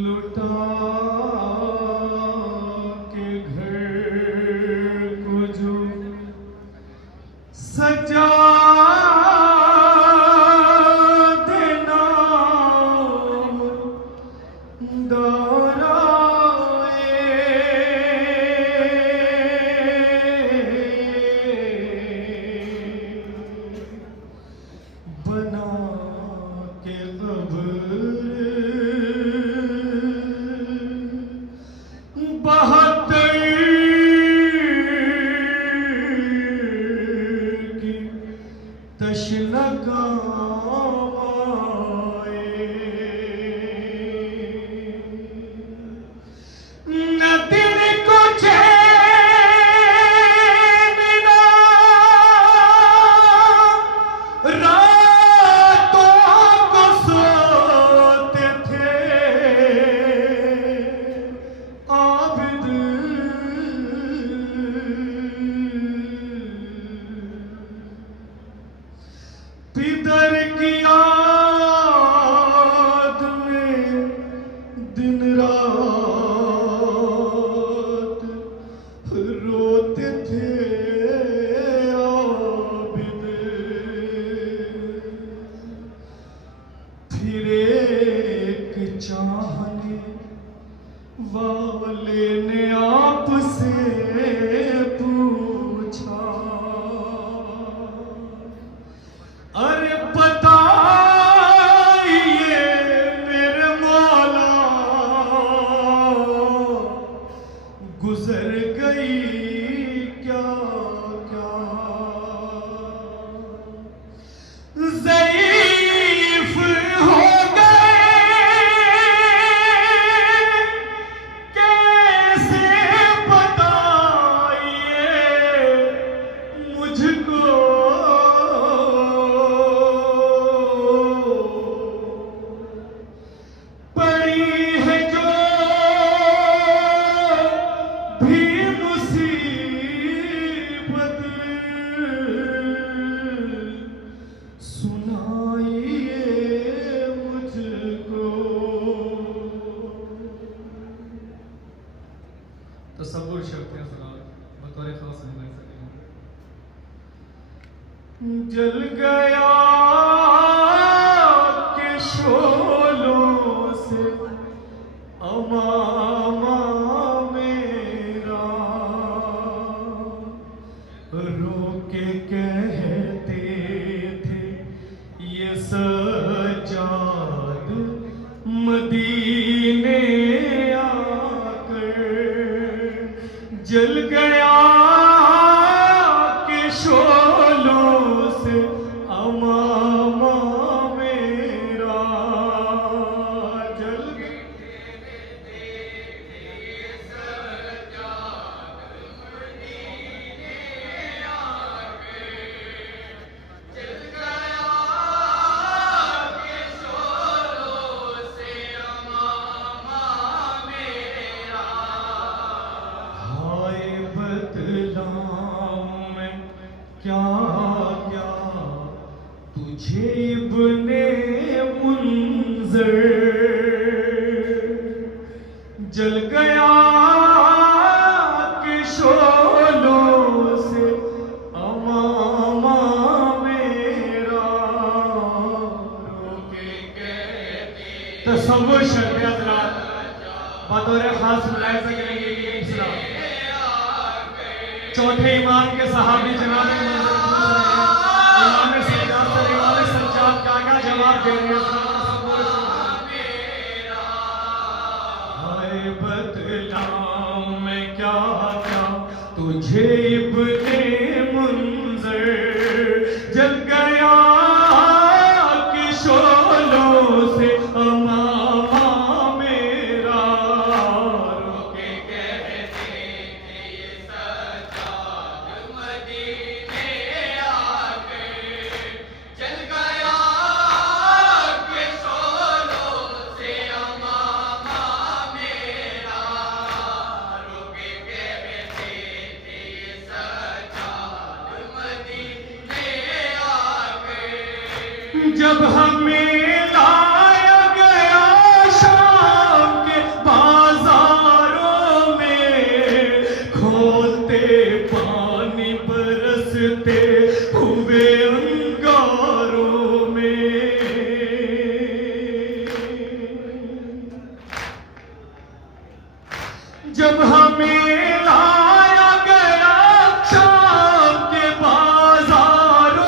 लुटा के घर को जो सजा देना बना के बहत्तर की तशनका पितर की याद में दिन रात रोते थे आबिद। फिर एक चाहने वाले ने आपसे पूछा, अरे बताइए मेरे मौला, गुजर गई क्या क्या ज़ईफ़ हो गए, कैसे बताइए मुझको, तसव्वुर शब्द है बतौर खास नहीं कर सकेंगे। जल गया के शोलों से अमामा मेरा, रोके कहते थे ये सज्जाद मदीने जल गया के शोलों से अमामा मेरा, जल क्या क्या तुझे इब्ने मुंज़र, जल गया के शोलों से अमामा मेरा, रोके कहते तसव्वुर शर्त हज़रात बतौर खास मुलाहिज़ा करेंगे कि इस्लाम चौथे इमाम के सहाबी जनाब इमाम सज्जाद काका जवाब दे रहे हैं, हाय बतलाऊं मैं क्या क्या तुझे इब्ने मुंज़र, जल गया के शोलों से अमामा मेरा, रोके कहते थे ये सज्जाद मदीने आ गए, जल गया के शोलों से अमामा मेरा, रोके कहते थे ये सज्जाद मदीने आ गए। जब हमें लाया गया शाम के जब हमें लाया गया शाम के बाजारों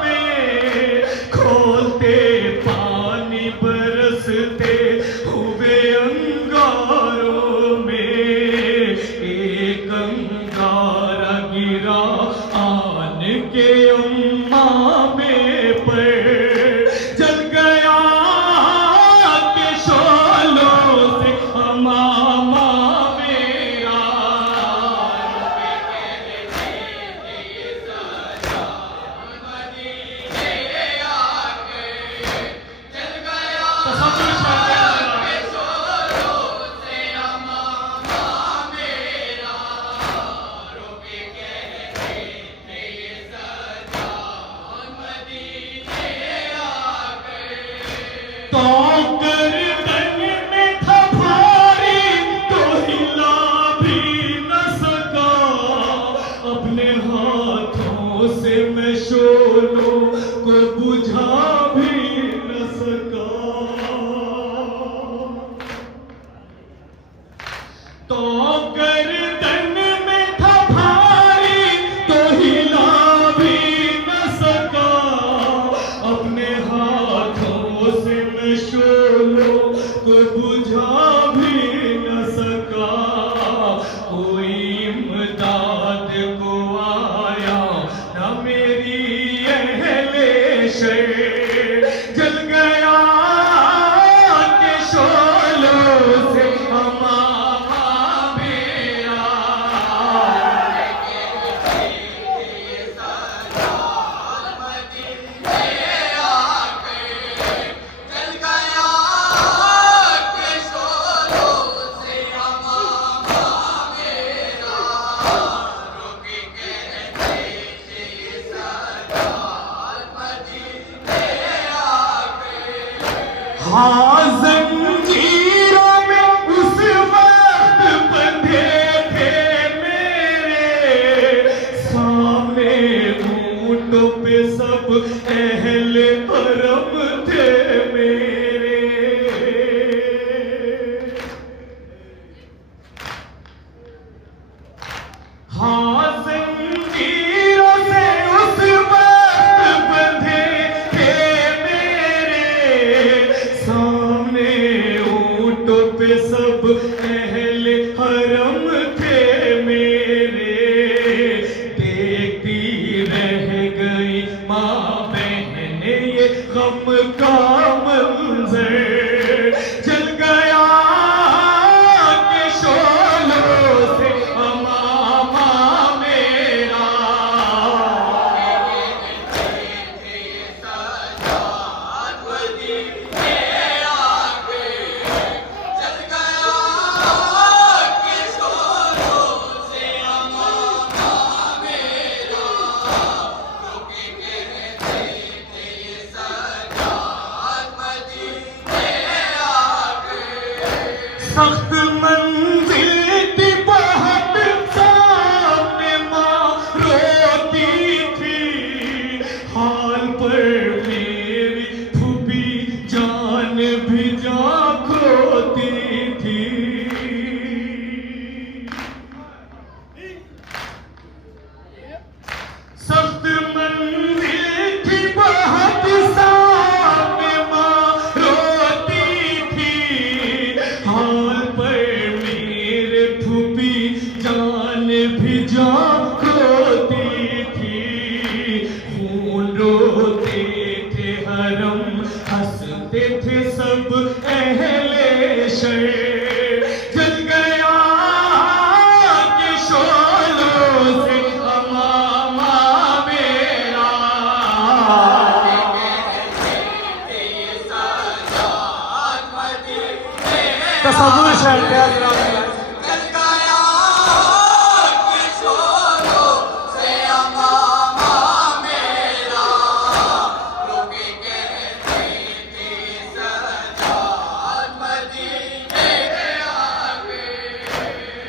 में, खोलते पानी बरसते हुए अंगारों में, एक अंगारा गिरा आन के अम्मा में पर, जल गया के शोलों से अमामा मेरा। तो गर्दन में था भारी तो हिला भी न सका, अपने हाथों से मैं शोलों को बुझा भी न सका। तो गर्दन में था भारी तो हिला भी न सका, अपने हाथों से मैं शोलों को बुझा भी न सका। कोई इमदाद को आया न मेरी अहले शर, जल गया के शोलों से अमामा मेरा। हाँ जंजीरों में उस वक्त बंधे थे मेरे, सामने ऊंटों पे सब अहले हरम थे मेरे। हाँ जंजीरों से उस वक्त बंधे थे मेरे, सामने ऊंटों पे सब अहले हरम थे मेरे। देखती रह गई माँ बहने ये गम का मंजर, जल गया के शोलों से अमामा मेरा। सख्त मंजिल थी बहुत सामने माँ रोती थी, हाल पर मेरी फूफी जान भी जा खोती थी। सख्त मंजिल थी बहुत सामने माँ रोती थी, हाल पर मेरे फूफी जान भी जा खोती थी। खून रोते थे हरम, हंसते थे सब अहले शर, जल गया के शोलों से अमामा मेरा। तसव्वुर शहर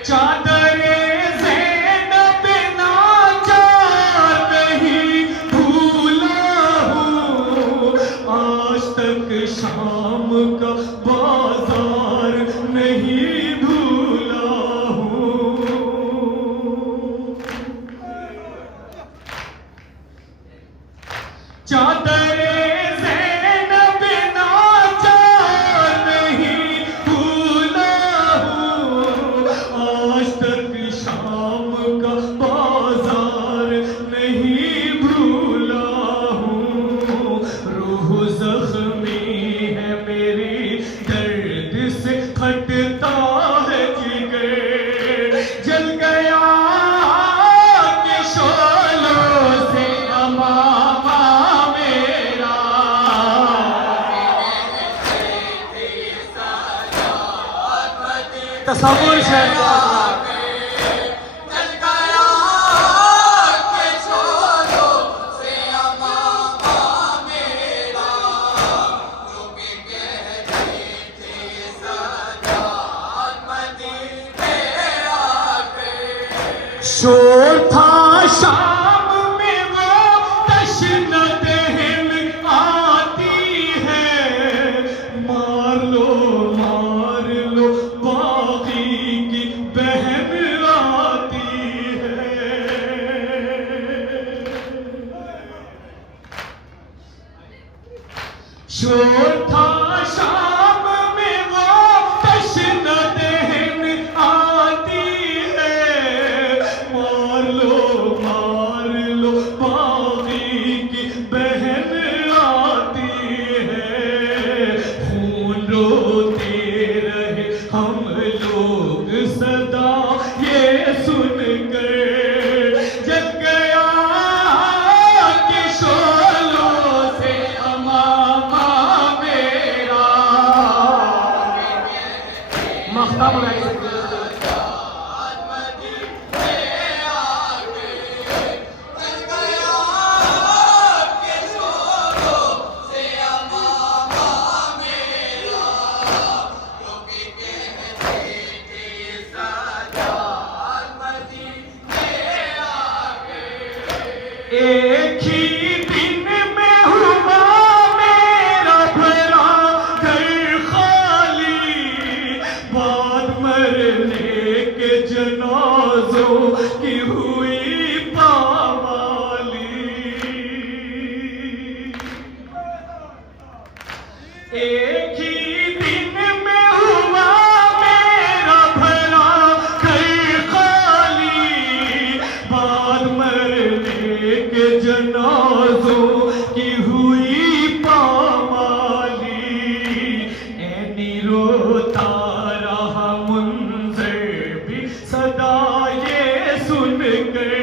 चादरे ज़ैनब नाचार नहीं भूला हूँ, आज तक शाम का बाजार नहीं भूला। जलता है जिगर, जल गया के शोलों से अमामा मेरा। तस्वुर शहजाद शोर था शाम में वो तशनत हिंद आती है, मार लो बागी की बहन आती है। शोर था शाम में वो तशनत हिंद आती है, मार लो बागी की बहन आती है। खून रोते रहे हम लोग सदा ये सुनकर, जग गया कि शोलों से अमामा मेरा। मख्ता बुलाई एक ही दिन में हुआ मेरा भरा घर खाली, बाद मरने के जनाजों की हुई पामाली। एक ही दिन में हुआ मेरा भरा घर खाली, बाद मरने के जनाजों की हुई पामाली। ऐनी रोता रहा मुंज़र भी सदा ये सुनकर,